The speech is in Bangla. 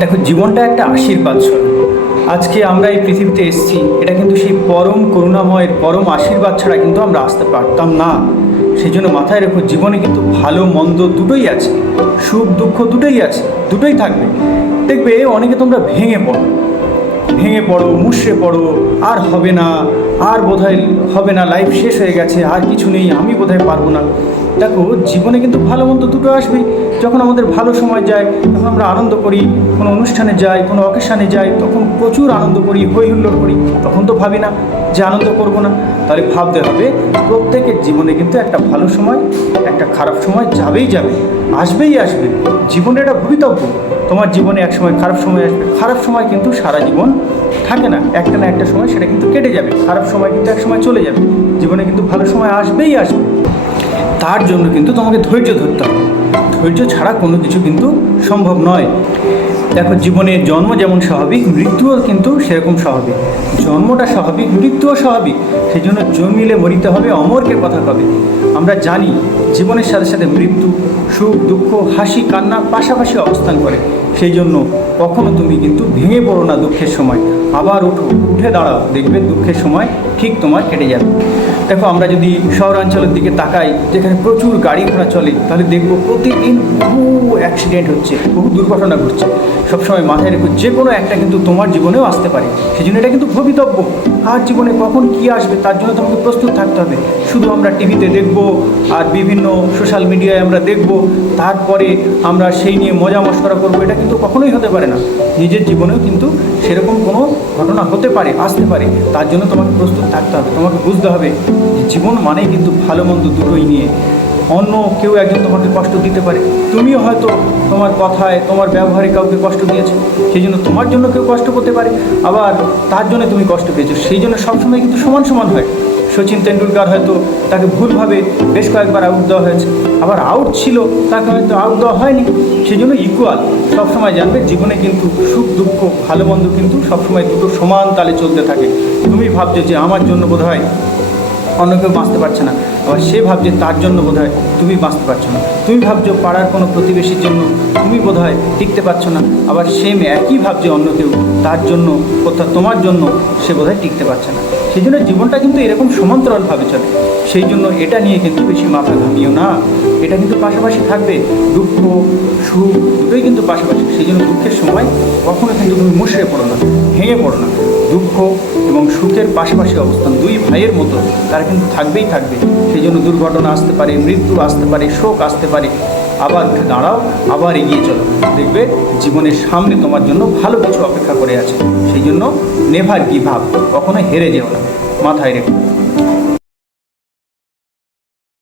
দেখো, জীবনটা একটা আশীর্বাদ স্বরূপ। আজকে আমরা এই পৃথিবীতে এসেছি, এটা কিন্তু সেই পরম করুণাময়ের পরম আশীর্বাদ ছাড়া কিন্তু আমরা আসতে পারতাম না। সেই জন্য মাথায় রেখো, জীবনে কিন্তু ভালো মন্দ দুটোই আছে, সুখ দুঃখ দুটোই আছে, দুটোই থাকবে। দেখবে অনেকে তোমরা ভেঙে পড়ো, মুষড়ে পড়ো, আর হবে না, আর বোধহয় হবে না, লাইফ শেষ হয়ে গেছে, আর কিছু নেই, আমি বোধহয় পারবো না। দেখো, জীবনে কিন্তু ভালো মন্দ দুটো আসবেই। যখন আমাদের ভালো সময় যায় তখন আমরা আনন্দ করি, কোনো অনুষ্ঠানে যাই, কোনো অকেশানে যাই, তখন প্রচুর আনন্দ করি, হই হুল্লোড় করি। তখন তো ভাবি না যে আনন্দ করব না। তাহলে ভাবতে হবে, প্রত্যেকের জীবনে কিন্তু একটা ভালো সময়, একটা খারাপ সময় যাবেই যাবে, আসবেই আসবে। জীবনে এটা ভবিতব্য। তোমার জীবনে এক সময় খারাপ সময় আসবে, খারাপ সময় কিন্তু সারা জীবন থাকে না, একটা না একটা সময় সেটা কিন্তু কেটে যাবে। খারাপ সময় কিন্তু এক সময় চলে যাবে, জীবনে কিন্তু ভালো সময় আসবেই আসবে। তার জন্য কিন্তু তোমাকে ধৈর্য ধরতে হবে। ধৈর্য ছাড়া কোনো কিছু কিন্তু সম্ভব নয়। দেখো, জীবনে জন্ম যেমন স্বাভাবিক, মৃত্যুও কিন্তু সেরকম স্বাভাবিক। জন্মটা স্বাভাবিক, মৃত্যুও স্বাভাবিক। সেই জন্য জন্মিলে মরিতে হবে, অমরকে কথা কবে। আমরা জানি জীবনের সাথে সাথে মৃত্যু, সুখ দুঃখ, হাসি কান্না পাশাপাশি অবস্থান করে। সেই জন্য কখনো তুমি কিন্তু ভেঙে পড়ো না দুঃখের সময়। আবার উঠে দাঁড়াও, দেখবে দুঃখের সময় ঠিক তোমার কেটে যাবে। দেখো, আমরা যদি শহরাঞ্চলের দিকে তাকাই, যেখানে প্রচুর গাড়ি ঘোড়া চলে, তাহলে দেখবো প্রতিদিন বহু অ্যাক্সিডেন্ট হচ্ছে, বহু দুর্ঘটনা ঘটছে। সবসময় মাথায় রেখো, যে কোনো একটা কিন্তু তোমার জীবনেও আসতে পারে। সেই জন্য এটা কিন্তু ভবিতব্য। আর জীবনে কখন কী আসবে তার জন্য তোমাকে প্রস্তুত থাকতে হবে। শুধু আমরা টিভিতে দেখব আর বিভিন্ন সোশ্যাল মিডিয়ায় আমরা দেখব, তারপরে আমরা সেই নিয়ে মজা মশকরা করবো, এটা কিন্তু কখনোই হতে পারে না। নিজের জীবনেও কিন্তু সেরকম কোনো ঘটনা হতে পারে, আসতে পারে। তার জন্য তোমাকে প্রস্তুত থাকতে হবে। তোমাকে বুঝতে হবে যে জীবন মানেই কিন্তু ভালো মন্দ দুটোই নিয়ে। অন্য কেউ একজন তোমাকে কষ্ট দিতে পারে, তুমিও হয়তো তোমার কথায়, তোমার ব্যবহারে কাউকে কষ্ট দিয়েছো, সেই জন্য তোমার জন্য কেউ কষ্ট করতে পারে, আবার তার জন্য তুমি কষ্ট পেয়েছো। সেই জন্য সবসময় কিন্তু সমান সমান হয়। সচিন তেন্ডুলকার হয়তো তাকে ভুলভাবে বেশ কয়েকবার আউট দেওয়া হয়েছে, আবার আউট ছিল, তাকে হয়তো আউট দেওয়া হয়নি। সেই জন্য ইকুয়াল। সবসময় জানবে জীবনে কিন্তু সুখ দুঃখ ভালো মন্দ কিন্তু সবসময় দুটো সমান তালে চলতে থাকে। তুমি ভাবছো যে আমার জন্য বোধহয় অন্য কেউ বাঁচতে পারছে না, আবার সে ভাবছে তার জন্য বোধহয় তুমি বাঁচতে পারছো না। তুমি ভাবছো পাড়ার কোনো প্রতিবেশীর জন্য তুমি বোধহয় টিকতে পারছো না, আবার সেম একই ভাবছে অন্য কেউ, তার জন্য অর্থাৎ তোমার জন্য সে বোধহয় টিকতে পারছে না। সেই জন্য জীবনটা কিন্তু এরকম সমান্তরালভাবে চলে। সেই জন্য এটা নিয়ে কিন্তু বেশি মাথা ঘামিও না। এটা কিন্তু পাশাপাশি থাকবে, দুঃখ সুখ দুটোই কিন্তু পাশাপাশি। সেই জন্য দুঃখের সময় কখনো কিন্তু তুমি মুষড়ে পড়ো না, ভেঙে পড়ো না। দুঃখ এবং সুখের পাশাপাশি অবস্থান, দুই ভাইয়ের মতো, তারা কিন্তু থাকবেই থাকবে। সেই জন্য দুর্ঘটনা আসতে পারে, মৃত্যু আসতে পারে, শোক আসতে পারে, আবার উঠে দাঁড়াও, আবার এগিয়ে চলো। দেখবে জীবনের সামনে তোমার জন্য ভালো কিছু অপেক্ষা করে আছে। সেই জন্য নেভার গিভ আপ, কখনো হেরে যেও না, মাথায় রেখো।